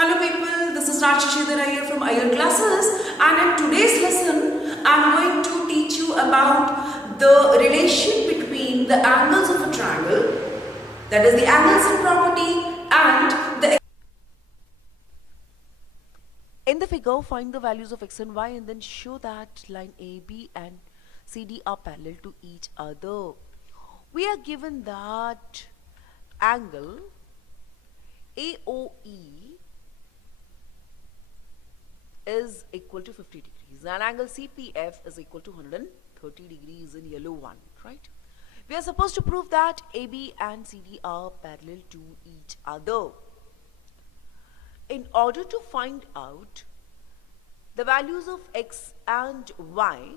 Hello people, this is Rajshree Iyer from Iyer classes, and in today's lesson I am going to teach you about the relation between the angles of a triangle, that is the angles in property, and the In the figure, find the values of x and y and then show that line AB and CD are parallel to each other. We are given that angle AOE is equal to 50 degrees and angle CPF is equal to 130 degrees in yellow one, right? We are supposed to prove that AB and CD are parallel to each other. In order to find out the values of x and y,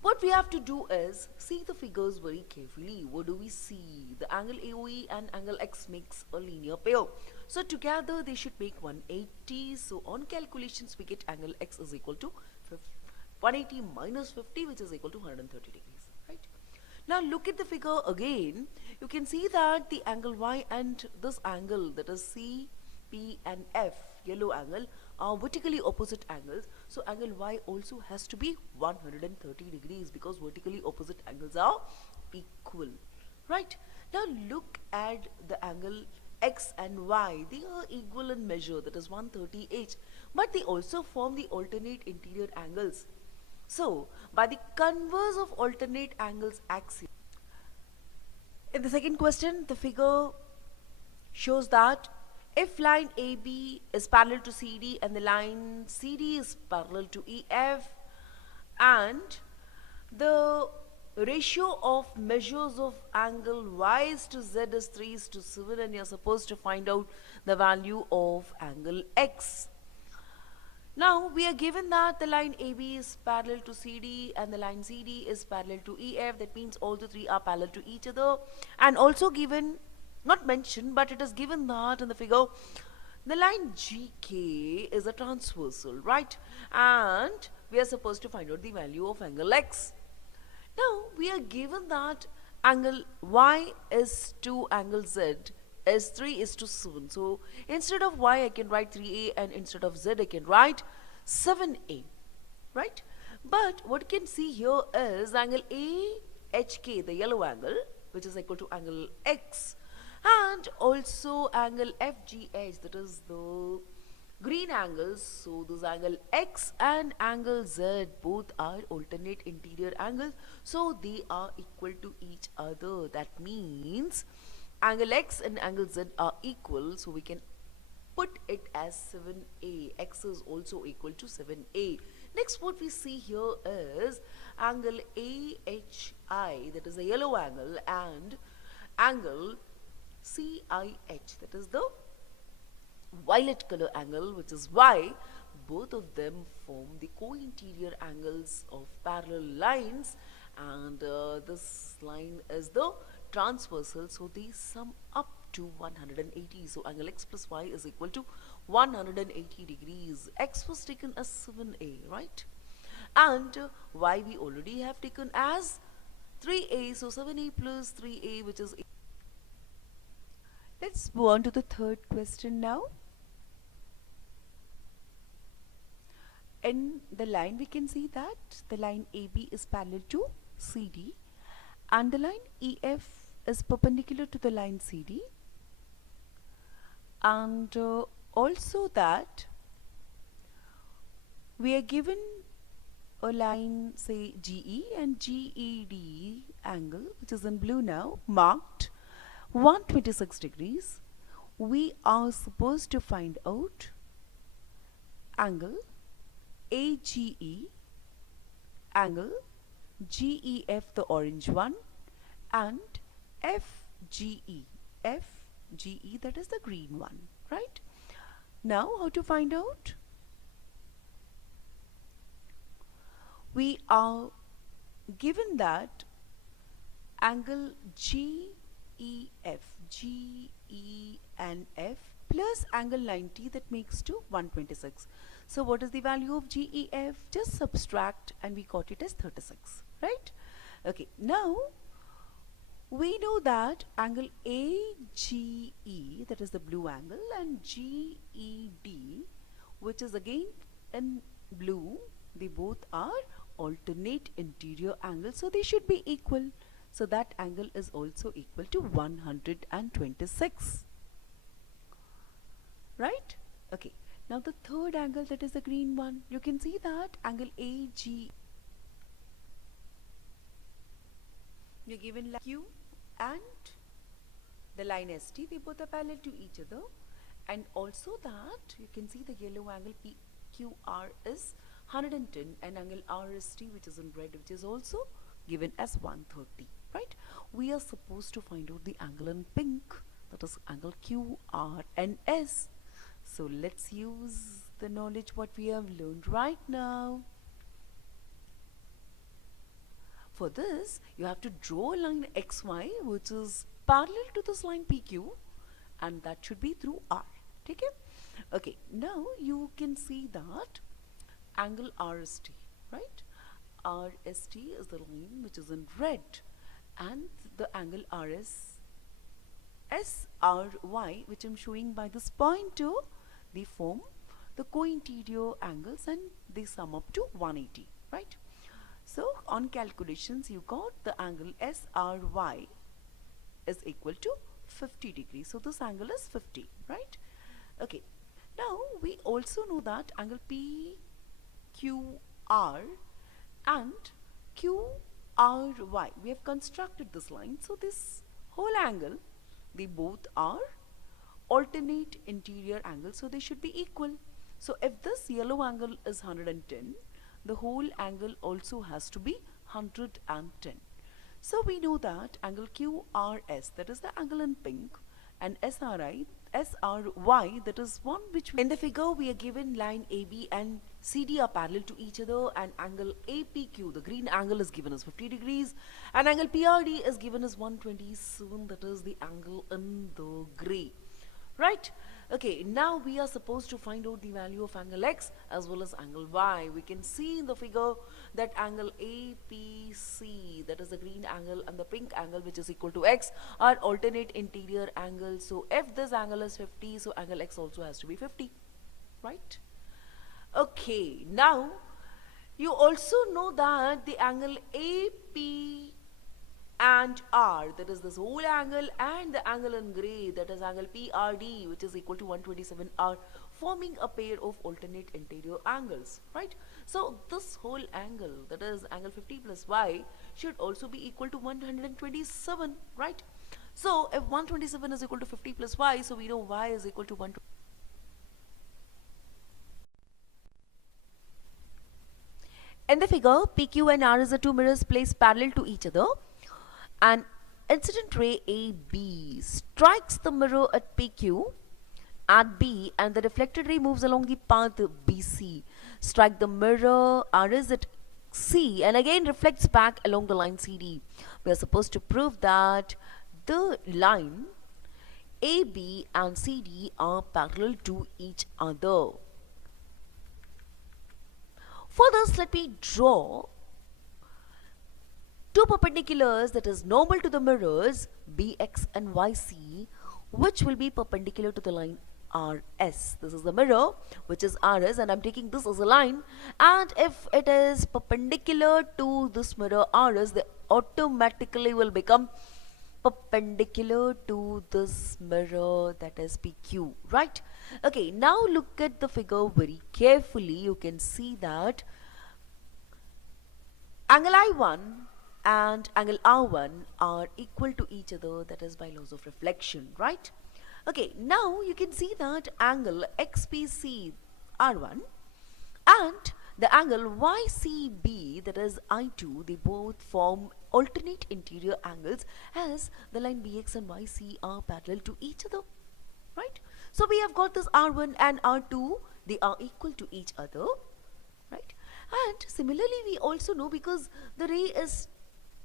what we have to do is see the figures very carefully. What do we see? The angle AOE and angle x makes a linear pair. So together they should make 180. So on calculations we get angle x is equal to 180 minus 50, which is equal to 130 degrees, right? Now look at the figure again. You can see that the angle y and this angle, that is C, P and F, yellow angle, are vertically opposite angles. So angle y also has to be 130 degrees because vertically opposite angles are equal, right? Now look at the angle x and y. They are equal in measure, that is 130 each, but they also form the alternate interior angles. So by the converse of alternate angles axiom, in the second question the figure shows that if line AB is parallel to CD and the line CD is parallel to EF, and the ratio of measures of angle Y is to Z is 3:7, and you're supposed to find out the value of angle X. Now we are given that the line AB is parallel to CD and the line CD is parallel to EF. That means all the three are parallel to each other, and also given, not mentioned, but it is given that in the figure the line GK is a transversal, right? And we are supposed to find out the value of angle X. Now we are given that angle Y is to angle Z is 3:7. So instead of Y I can write 3A, and instead of Z I can write 7A, right? But what you can see here is angle AHK, the yellow angle, which is equal to angle X, and also angle FGH, that is the green angles. So this angle X and angle Z both are alternate interior angles, so they are equal to each other. That means angle X and angle Z are equal, so we can put it as 7A. X is also equal to 7A. Next, what we see here is angle AHI, that is the yellow angle, and angle CIH, that is the violet color angle, which is Y. Both of them form the co-interior angles of parallel lines, and this line is the transversal, so they sum up to 180. So angle X plus Y is equal to 180 degrees. X was taken as 7A, right? And Y we already have taken as 3A, so 7A plus 3A, which is. Let's move on to the third question now. In the line we can see that the line AB is parallel to CD and the line EF is perpendicular to the line CD, and also that we are given a line, say GE and GED angle, which is in blue now, marked 126 degrees. We are supposed to find out angle AGE, angle GEF, the orange one, and FGE, that is the green one, right? Now how to find out? We are given that angle GEF, GE and F plus angle 90, that makes to 126. So what is the value of GEF? Just subtract and we got it as 36, right? Okay, now we know that angle AGE, that is the blue angle, and GED, which is again in blue, they both are alternate interior angles, so they should be equal. So that angle is also equal to 126. Right? Okay. Now the third angle, that is the green one, you can see that angle AG, you're given line Q and the line ST, they both are parallel to each other, and also that you can see the yellow angle PQR is 110 and angle RST, which is in red, which is also given as 130. Right? We are supposed to find out the angle in pink, that is angle QR and S. So let's use the knowledge what we have learned right now. For this, you have to draw a line XY which is parallel to this line PQ, and that should be through R. Okay? Okay, now you can see that angle RST, right? RST is the line which is in red, and the angle SRY, which I'm showing by this pointer, they form the co-interior angles and they sum up to 180, right? So on calculations, you got the angle SRY is equal to 50 degrees. So this angle is 50, right? Okay. Now we also know that angle PQR and QRY, we have constructed this line. So this whole angle, they both are alternate interior angles, so they should be equal. So if this yellow angle is 110, the whole angle also has to be 110. So we know that angle QRS, that is the angle in pink, and SRY, that is one which in the figure we are given line AB and CD are parallel to each other, and angle APQ, the green angle, is given as 50 degrees, and angle PRD is given as 127, that is the angle in the gray. Right? Okay, now we are supposed to find out the value of angle X as well as angle Y. We can see in the figure that angle APC, that is the green angle, and the pink angle, which is equal to X, are alternate interior angles. So if this angle is 50, so angle X also has to be 50. Right? Okay, now you also know that the angle AP and R, that is this whole angle, and the angle in gray, that is angle PRD, which is equal to 127, are forming a pair of alternate interior angles, right? So this whole angle, that is angle 50 plus Y, should also be equal to 127, right? So if 127 is equal to 50 plus Y, so we know Y is equal to 120. In the figure, PQ and R is the two mirrors placed parallel to each other. An incident ray AB strikes the mirror at PQ at B, and the reflected ray moves along the path BC. Strike the mirror RS at C and again reflects back along the line CD. We are supposed to prove that the line AB and CD are parallel to each other. For this, let me draw two perpendiculars, that is normal to the mirrors BX and YC, which will be perpendicular to the line RS. This is the mirror which is RS, and I'm taking this as a line, and if it is perpendicular to this mirror RS, they automatically will become perpendicular to this mirror, that is PQ, right? Okay, now look at the figure very carefully. You can see that angle I1 and angle R1 are equal to each other, that is by laws of reflection, right? Okay, now you can see that angle XPC R1 and the angle YCB, that is I2, they both form alternate interior angles as the line BX and YC are parallel to each other, right? So we have got this R1 and R2, they are equal to each other, right? And similarly, we also know, because the ray is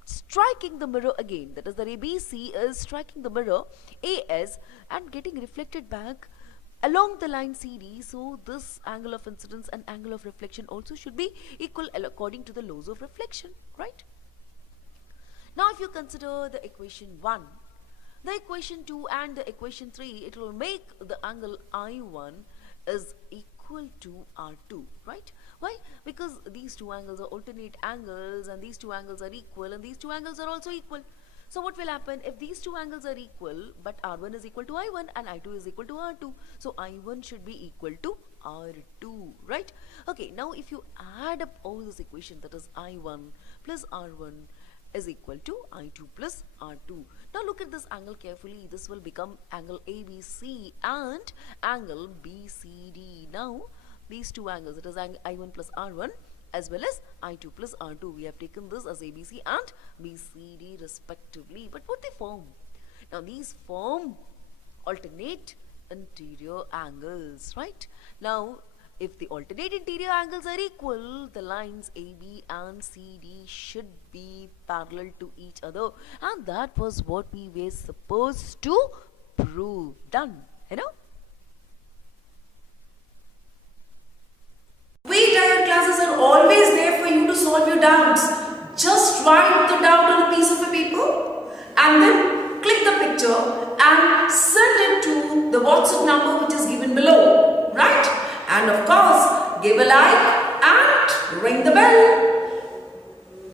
striking the mirror again, that is the ray BC is striking the mirror AS and getting reflected back along the line CD, so this angle of incidence and angle of reflection also should be equal according to the laws of reflection, right? Now if you consider the equation 1, the equation 2 and the equation 3, it will make the angle I1 is equal equal to R2, right? Why? Because these two angles are alternate angles, and these two angles are equal, and these two angles are also equal. So what will happen if these two angles are equal, but R1 is equal to I1 and I2 is equal to R2? So I1 should be equal to R2, right? Okay, now if you add up all this equation, that is I1 plus R1 is equal to I2 plus R2. Now look at this angle carefully. This will become angle ABC and angle BCD. Now these two angles, it is angle I1 plus R1 as well as I2 plus R2. We have taken this as ABC and BCD respectively. But what they form? Now these form alternate interior angles, right? Now if the alternate interior angles are equal, the lines AB and CD should be parallel to each other, and that was what we were supposed to prove. Done, you know? We Iyer classes are always there for you to solve your doubts. Just write the doubt on a piece of a paper and then click the picture and send it to the WhatsApp number which is given below, right? And of course, give a like and ring the bell.